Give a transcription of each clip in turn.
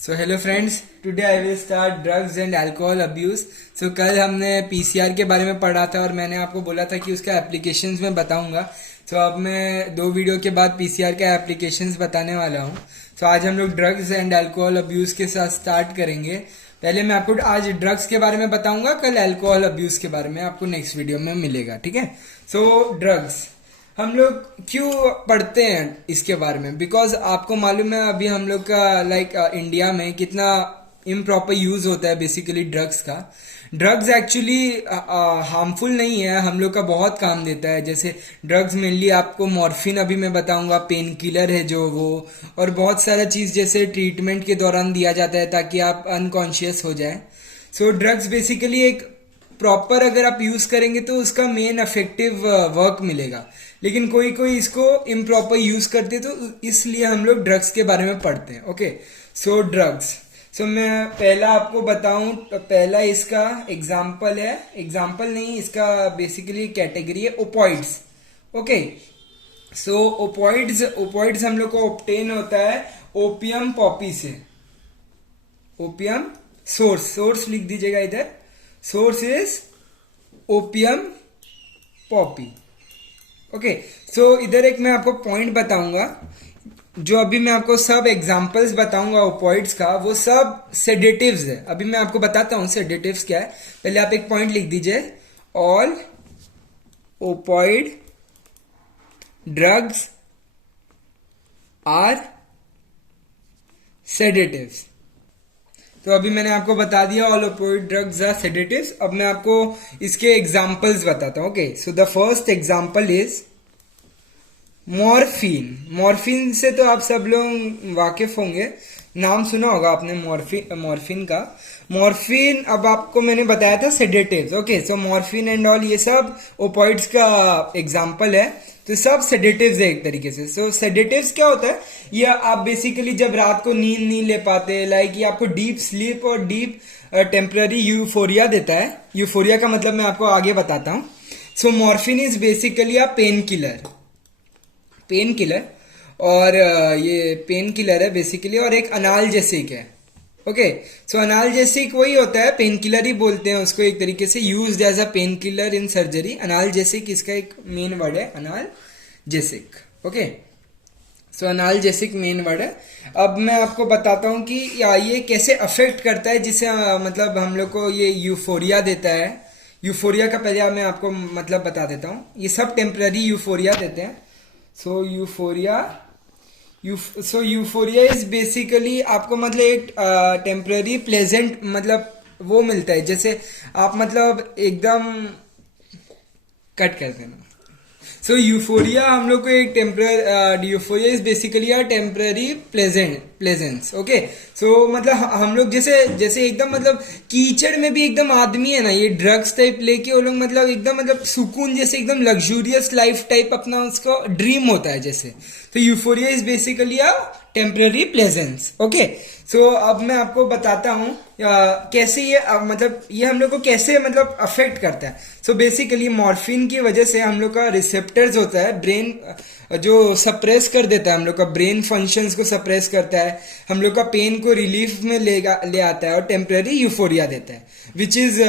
So hello friends, today I will start drugs and alcohol abuse. So कल हमने PCR के बारे में पढ़ा था और मैंने आपको बोला था कि उसका एप्लीकेशंस में बताऊंगा। सो अब मैं 2 वीडियो के बाद पीसीआर का एप्लीकेशंस बताने वाला हूँ। सो आज हम लोग ड्रग्स एंड अल्कोहल अब्यूज के साथ स्टार्ट करेंगे। पहले मैं आपको आज ड्रग्स के बारे में बताऊंगा, कल अल्कोहल अब्यूज के बारे में आपको नेक्स्ट वीडियो में मिलेगा, ठीक है। सो ड्रग्स हम लोग क्यों पढ़ते हैं इसके बारे में, बिकॉज आपको मालूम है अभी हम लोग का इंडिया में कितना इम्प्रॉपर यूज होता है बेसिकली ड्रग्स का। ड्रग्स एक्चुअली हार्मफुल नहीं है, हम लोग का बहुत काम देता है। जैसे ड्रग्स मेनली आपको मॉर्फिन अभी मैं बताऊंगा, पेन किलर है जो वो, और बहुत सारा चीज जैसे ट्रीटमेंट के दौरान दिया जाता है ताकि आप अनकॉन्शियस हो जाए। सो ड्रग्स बेसिकली एक प्रॉपर अगर आप यूज करेंगे तो उसका मेन इफेक्टिव वर्क मिलेगा, लेकिन कोई कोई इसको इम्प्रॉपर यूज करते तो इसलिए हम लोग ड्रग्स के बारे में पढ़ते हैं। ओके, सो ड्रग्स। सो मैं पहला आपको बताऊं तो पहला इसका एग्जाम्पल है, एग्जाम्पल नहीं, इसका बेसिकली कैटेगरी है ओपॉइड्स। ओके, सो ओपॉइड्स हम लोग को ऑब्टेन होता है ओपियम पॉपी से। ओपियम सोर्स लिख दीजिएगा इधर, source is opium poppy. Okay, so इधर एक मैं आपको पॉइंट बताऊंगा, जो अभी मैं आपको सब एग्जांपल्स बताऊंगा ओपॉइड्स का, वो सब सेडेटिव्स है। अभी मैं आपको बताता हूं सेडेटिव्स क्या है। पहले आप एक पॉइंट लिख दीजिए, all opioid drugs are sedatives. तो अभी मैंने आपको बता दिया all opioid drugs are sedatives. अब मैं आपको इसके एग्जांपल्स बताता हूं। Okay, so the first example is morphine. Morphine से तो आप सब लोग वाकिफ होंगे, नाम सुना होगा आपने मॉर्फिन का। मॉर्फिन अब आपको मैंने बताया था sedatives. Okay, so morphine and all ये सब ओपॉइड्स का एग्जांपल है, तो सब सेडेटिव्स है एक तरीके से। सो सेडेटिव्स क्या होता है, ये आप बेसिकली जब रात को नींद नहीं ले पाते, लाइक ये आपको डीप स्लीप और डीप टेम्पररी यूफोरिया देता है। यूफोरिया का मतलब मैं आपको आगे बताता हूं। So morphine is basically a pain killer, और ये पेन किलर है बेसिकली, और एक अनाल्जेसिक है। ओके, सो अनाल्जेसिक वही होता है, पेन किलर ही बोलते हैं उसको एक तरीके से, used as a pain killer in surgery. Analgesic इसका एक मेन वर्ड है, analgesic. Okay, so analgesic main word है। अब मैं आपको बताता हूं कि ये कैसे अफेक्ट करता है, जिसे मतलब हम लोग को ये यूफोरिया देता है। यूफोरिया का पहले मैं आपको मतलब बता देता हूं, ये सब टेम्पररी यूफोरिया देते हैं। सो यूफोरिया इज बेसिकली आपको मतलब एक टेम्पररी प्लेजेंट मतलब वो मिलता है, जैसे आप मतलब एकदम कट कर देना। सो यूफोरिया हम लोग को एक euphoria is basically a temporary pleasance. Okay, so मतलब हम लोग जैसे एकदम मतलब कीचड़ में भी एकदम आदमी है ना, ये ड्रग्स टाइप लेके वो लोग मतलब एकदम मतलब सुकून, जैसे एकदम लग्जूरियस लाइफ टाइप अपना उसको ड्रीम होता है जैसे। तो euphoria is basically a temporary pleasance. Okay, so अब मैं आपको बताता हूं कैसे ये मतलब ये हम लोग को कैसे मतलब अफेक्ट करता है। सो बेसिकली मॉर्फिन की वजह से हम लोग का रिसेप्टर्स होता है, ब्रेन जो सप्रेस कर देता है, हम लोग का ब्रेन फंक्शंस को सप्रेस करता है, हम लोग का पेन को रिलीफ में ले आता है और टेम्पररी यूफोरिया देता है, which is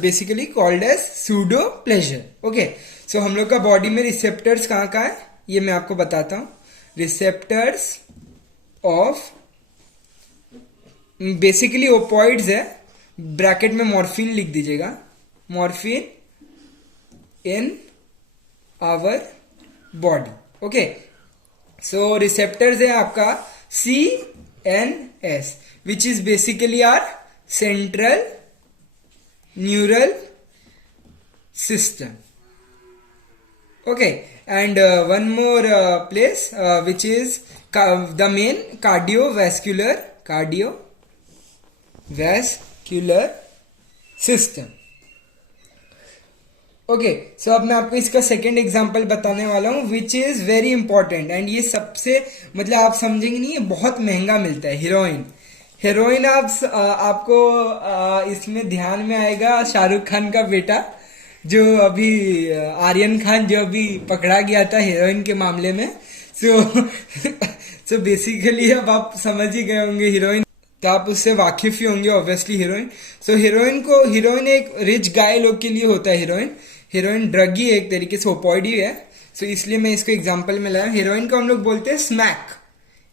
basically called as pseudo pleasure. Okay, so हम लोग का बॉडी में रिसेप्टर्स कहाँ कहाँ है ये मैं आपको बताता हूँ। रिसेप्टर्स ऑफ बेसिकली ओपॉइड्स है, ब्रैकेट में मॉर्फिन लिख दीजिएगा, morphine in our body. Okay, so receptors है आपका CNS, which is basically our central neural system. Okay, and one more place which is the main cardiovascular system. Okay, so अब मैं आपको इसका सेकेंड एग्जांपल बताने वाला हूं, which is very important, and ये सबसे मतलब आप समझेंगे नहीं, ये बहुत महंगा मिलता है। हेरोइन आपको इसमें ध्यान में आएगा शाहरुख खान का बेटा, जो अभी आर्यन खान, जो अभी पकड़ा गया था हेरोइन के मामले में। सो बेसिकली अब आप समझ ही गए होंगे, हीरोइन तो आप उससे वाकिफ ही होंगे ऑब्वियसली। हीरोइन, सो हीरोइन एक रिच गाय लोग के लिए होता है। हीरोइन ड्रग ही एक तरीके से ओपॉइड ही है। सो इसलिए मैं इसको एग्जांपल में लाया। हीरोइन को हम लोग बोलते हैं स्मैक,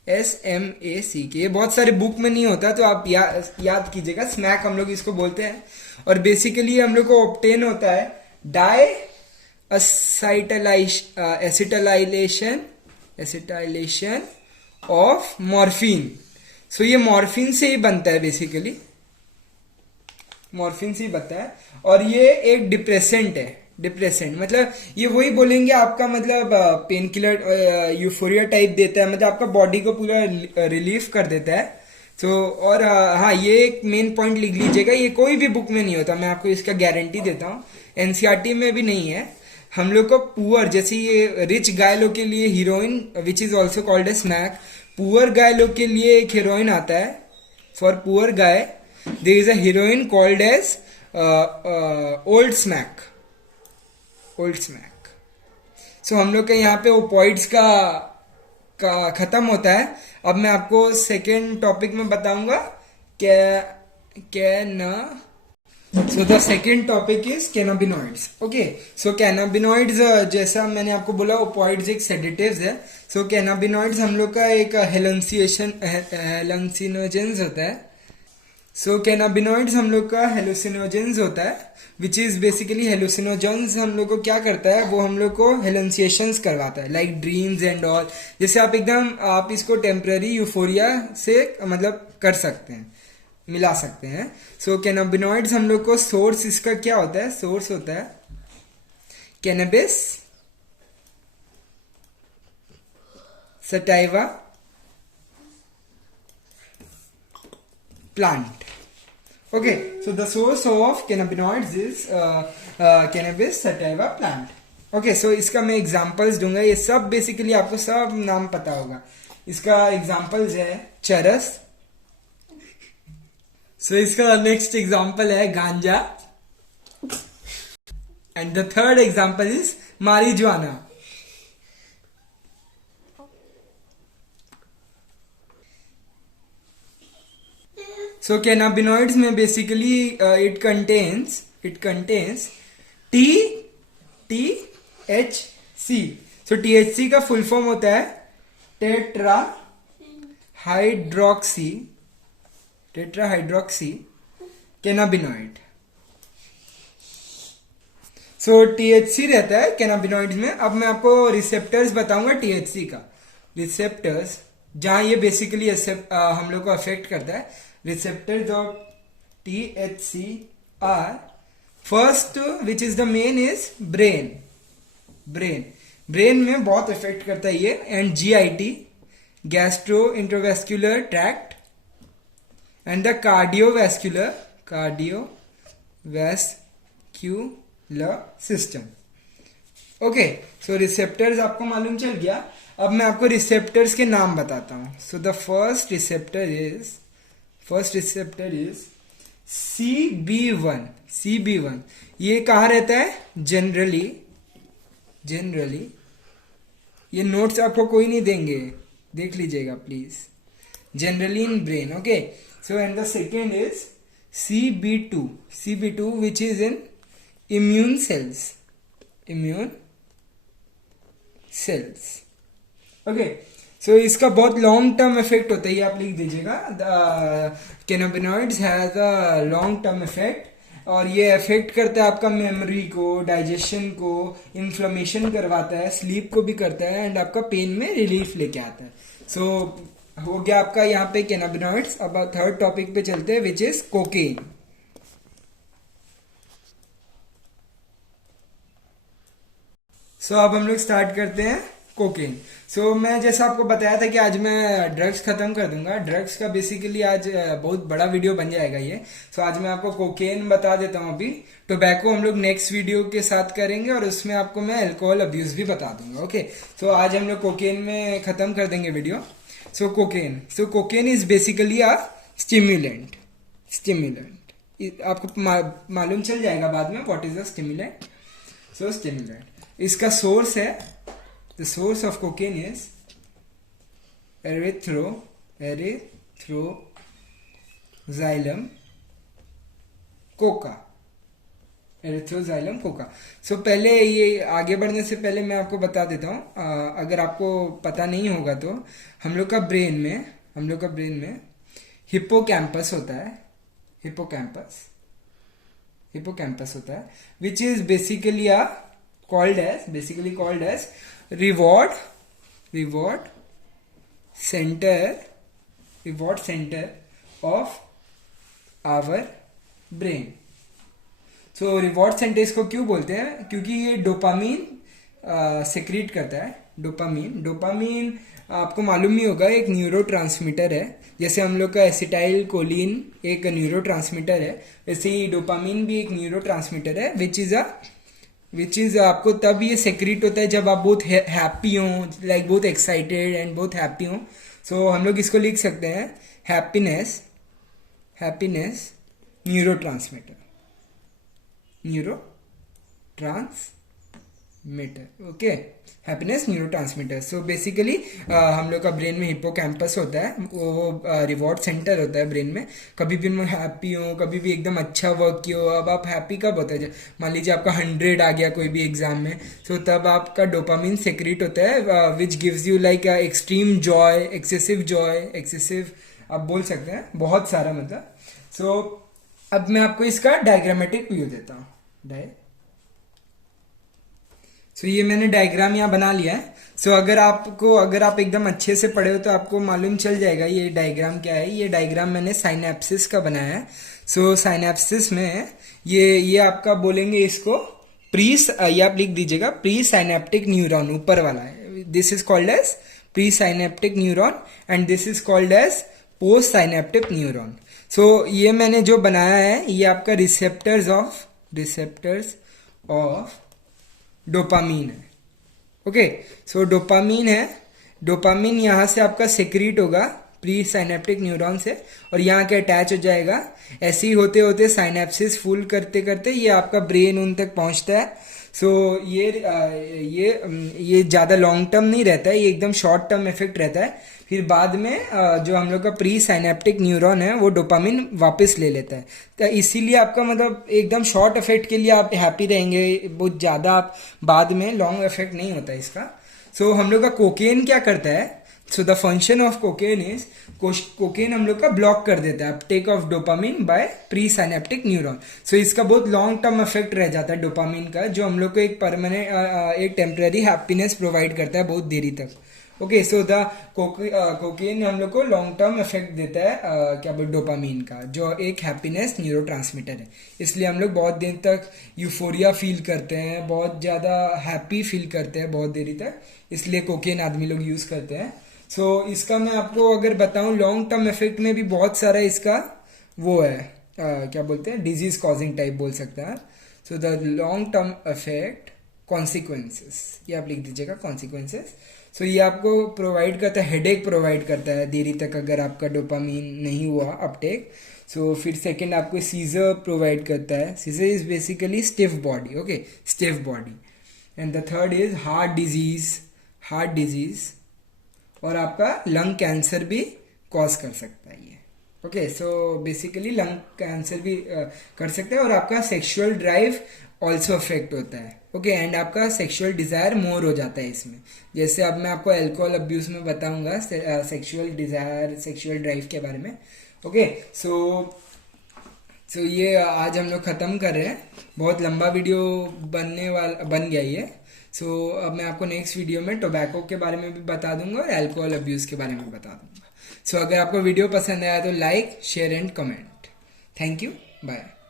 SMAC के। ये बहुत सारे बुक में नहीं होता, तो आप याद कीजिएगा, स्मैक हम लोग इसको बोलते हैं। और बेसिकली हम लोग को ऑब्टेन होता है डाई एसिटाइलेशन ऑफ मॉर्फिन। सो ये मॉर्फिन से ही बनता है, बेसिकली मॉर्फिन से ही बनता है। और ये एक डिप्रेसेंट है। डिप्रेसेंट मतलब ये वही बोलेंगे आपका, मतलब पेन किलर, यूफोरिया टाइप देता है, मतलब आपका बॉडी को पूरा रिलीफ कर देता है। तो और हाँ, ये एक मेन पॉइंट लिख लीजिएगा, ये कोई भी बुक में नहीं होता, मैं आपको इसका गारंटी देता हूँ। एनसीईआरटी में भी नहीं है। हम लोग को पुअर, जैसे ये रिच गाय लोग के लिए heroin which is also called a smack, poor guy लोग के लिए एक हीरोइन आता है। For poor guy there is a heroin called as old smack. So हम लोग के यहाँ पे ओपॉइड्स का खत्म होता है। अब मैं आपको सेकेंड टॉपिक में बताऊंगा so the second topic is cannabinoids. Okay, so cannabinoids, जैसा मैंने आपको बोला, ओपॉइड्स एक सेडेटिव्स है। सो कैनाबिनॉइड्स हम लोग का एक हेलुसिनोजेंस होता है। सो कैनाबिनॉइड्स हम लोग का हेलुसिनोजेंस होता है, विच इज बेसिकली हेलुसिनोजेंस हम लोग को क्या करता है, वो हम लोग को हेलुसिनेशंस करवाता है, लाइक ड्रीम्स एंड ऑल। जैसे आप इसको टेम्पररी यूफोरिया से मतलब कर सकते हैं, मिला सकते हैं। सो कैनाबिनॉइड्स हम लोग को सोर्स इसका क्या होता है, सोर्स होता है cannabis sativa plant. Okay, so the source of cannabinoids is cannabis sativa plant. Okay, so इसका मैं एग्जांपल्स दूंगा, ये सब बेसिकली आपको सब नाम पता होगा। इसका एग्जांपल्स है चरस। सो इसका नेक्स्ट एग्जांपल है गांजा। And the third example is marijuana. So cannabinoids में basically it contains THC. So THC का फुल फॉर्म होता है टेट्रा हाइड्रोक्सी कैनाबिनॉइड। सो THC रहता है कैनाबिनॉइड्स में। अब मैं आपको रिसेप्टर्स बताऊंगा THC का। रिसेप्टर्स जहां ये बेसिकली हम लोग को अफेक्ट करता है। Receptors of THC are first, which is the main, is brain में बहुत इफेक्ट करता है ये। And GIT, gastrointestinal tract, and the cardiovascular system. Okay, so receptors आपको मालूम चल गया। अब मैं आपको रिसेप्टर्स के नाम बताता हूं। सो the first receptor is CB1। ये कहाँ रहता है? जनरली ये नोट्स आपको कोई नहीं देंगे, देख लीजिएगा please. Generally in brain. Okay, so and the second is CB2 which is in immune cells. Okay, so इसका बहुत लॉन्ग टर्म इफेक्ट होता है, ये आप लिख दीजिएगा। Cannabinoids has a long term effect, और ये इफेक्ट करता है आपका मेमोरी को, डाइजेशन को, इन्फ्लेमेशन करवाता है, स्लीप को भी करता है, एंड आपका पेन में रिलीफ लेके आता है। सो हो गया आपका यहाँ पे कैनाबिनॉइड्स। अब थर्ड टॉपिक पे चलते हैं, विच इज कोकेन। सो अब हम लोग स्टार्ट करते हैं कोकेन। सो मैं जैसा आपको बताया था कि आज मैं ड्रग्स खत्म कर दूंगा। ड्रग्स का बेसिकली आज बहुत बड़ा वीडियो बन जाएगा ये। सो आज मैं आपको कोकेन बता देता हूँ। अभी टोबैको हम लोग नेक्स्ट वीडियो के साथ करेंगे, और उसमें आपको मैं अल्कोहल अब्यूज भी बता दूंगा। ओके, सो आज हम लोग कोकेन में खत्म कर देंगे video. So cocaine is basically a stimulant. आपको मालूम चल जाएगा बाद में what is a stimulant. So stimulant, इसका सोर्स है, the source of cocaine is Erythroxylum coca, Erythroxylum coca. So पहले ये आगे बढ़ने से पहले मैं आपको बता देता हूँ, अगर आपको पता नहीं होगा तो हम लोग का ब्रेन में हिप्पोकैम्पस होता है, हिप्पोकैम्पस होता है, which is basically called as reward centre of our brain. So reward centre इसको क्यों बोलते हैं? क्योंकि ये डोपामीन सेक्रीट करता है। डोपामीन आपको मालूम ही होगा एक न्यूरोट्रांसमीटर है, जैसे हम लोग का एसिटाइल कोलिन एक न्यूरोट्रांसमीटर है, वैसे ही डोपामीन भी एक न्यूरोट्रांसमीटर है, विच इज आपको तब ये सेक्रीट होता है जब आप बहुत हैप्पी हो, लाइक बहुत एक्साइटेड एंड बहुत हैप्पी हो। सो हम लोग इसको लिख सकते हैं happiness neurotransmitter, okay, happiness neurotransmitter. So basically हम लोग का ब्रेन में हिप्पोकैम्पस होता है, वो रिवॉर्ड सेंटर होता है ब्रेन में। कभी भी मैं हैप्पी हो, कभी भी एकदम अच्छा वर्क किया हो, अब आप हैप्पी कब होता है? मान लीजिए आपका 100 आ गया कोई भी एग्जाम में, सो तब आपका डोपामिन सेक्रेट होता है which gives you like extreme Joy, excessive आप बोल सकते हैं, बहुत सारा मतलब। सो अब मैं आपको इसका डायग्रामेटिक व्यू देता हूँ। सो ये मैंने डायग्राम यहाँ बना लिया है। सो अगर आप एकदम अच्छे से पढ़े हो तो आपको मालूम चल जाएगा ये डायग्राम क्या है। ये डायग्राम मैंने साइनेप्सिस का बनाया है। सो साइनेप्सिस में ये आपका बोलेंगे इसको ये आप लिख दीजिएगा प्री साइनेप्टिक न्यूरॉन, ऊपर वाला है, this is called as pre synaptic neuron and this is called as post synaptic neuron. So ये मैंने जो बनाया है ये आपका रिसेप्टर्स ऑफ डोपामीन है। ओके, सो डोपामीन है, डोपामीन यहाँ से आपका सेक्रीट होगा प्री साइनेप्टिक न्यूरॉन से और यहाँ के अटैच हो जाएगा। ऐसे ही होते होते साइनेप्सिस फुल करते करते ये आपका ब्रेन उन तक पहुँचता है। सो ये ज़्यादा लॉन्ग टर्म नहीं रहता है, ये एकदम शॉर्ट टर्म इफेक्ट रहता है। फिर बाद में जो हम लोग का प्री साइनेप्टिक न्यूरॉन है वो डोपामिन वापस ले लेता है। तो इसीलिए आपका मतलब एकदम शॉर्ट इफेक्ट के लिए आप हैप्पी रहेंगे, बहुत ज़्यादा आप बाद में लॉन्ग इफेक्ट नहीं होता इसका। सो हम लोग का कोकेन क्या करता है? So the function of cocaine is cocaine हम लोग का ब्लॉक कर देता है uptake of dopamine by pre synaptic neuron. So इसका बहुत लॉन्ग टर्म इफेक्ट रह जाता है डोपामिन का, जो हम लोग को एक परमानेंट एक टेम्पररी हैप्पीनेस प्रोवाइड करता है बहुत देरी तक। ओके, सो द कोकेन हम लोग को लॉन्ग टर्म इफेक्ट देता है क्या बोलते डोपामिन का, जो एक हैप्पीनेस न्यूरोट्रांसमीटर है। इसलिए हम लोग बहुत देर तक यूफोरिया फील करते हैं, बहुत ज़्यादा हैप्पी फील करते हैं बहुत देरी तक, इसलिए कोकेन आदमी लोग यूज़ करते हैं। सो इसका मैं आपको अगर बताऊं लॉन्ग टर्म इफेक्ट में भी बहुत सारा इसका वो है क्या बोलते हैं डिजीज कॉजिंग टाइप बोल सकते हैं। So the long term effect consequences, ये आप लिख दीजिएगा कॉन्सिक्वेंसेस। सो ये आपको प्रोवाइड करता है, हेडेक प्रोवाइड करता है देरी तक अगर आपका डोपामीन नहीं हुआ अपटेक। सो फिर सेकेंड आपको सीजर प्रोवाइड करता है, seizure is basically stiff body, okay, stiff body. And the third is heart disease और आपका लंग कैंसर भी कॉज कर सकता है ये। Okay, so basically lung cancer भी कर सकता है और आपका सेक्सुअल ड्राइव ऑल्सो अफेक्ट होता है। ओके, एंड आपका सेक्सुअल डिजायर मोर हो जाता है इसमें। जैसे अब मैं आपको अल्कोहल अब्यूज में बताऊंगा सेक्सुअल डिजायर सेक्सुअल ड्राइव के बारे में। ओके, सो ये आज हम लोग खत्म कर रहे हैं, बहुत लंबा वीडियो बन गया ये। सो अब मैं आपको नेक्स्ट वीडियो में टोबैको के बारे में भी बता दूंगा और अल्कोहल अब्यूज के बारे में बता दूंगा। सो अगर आपको वीडियो पसंद आया तो like share and comment. Thank you, bye.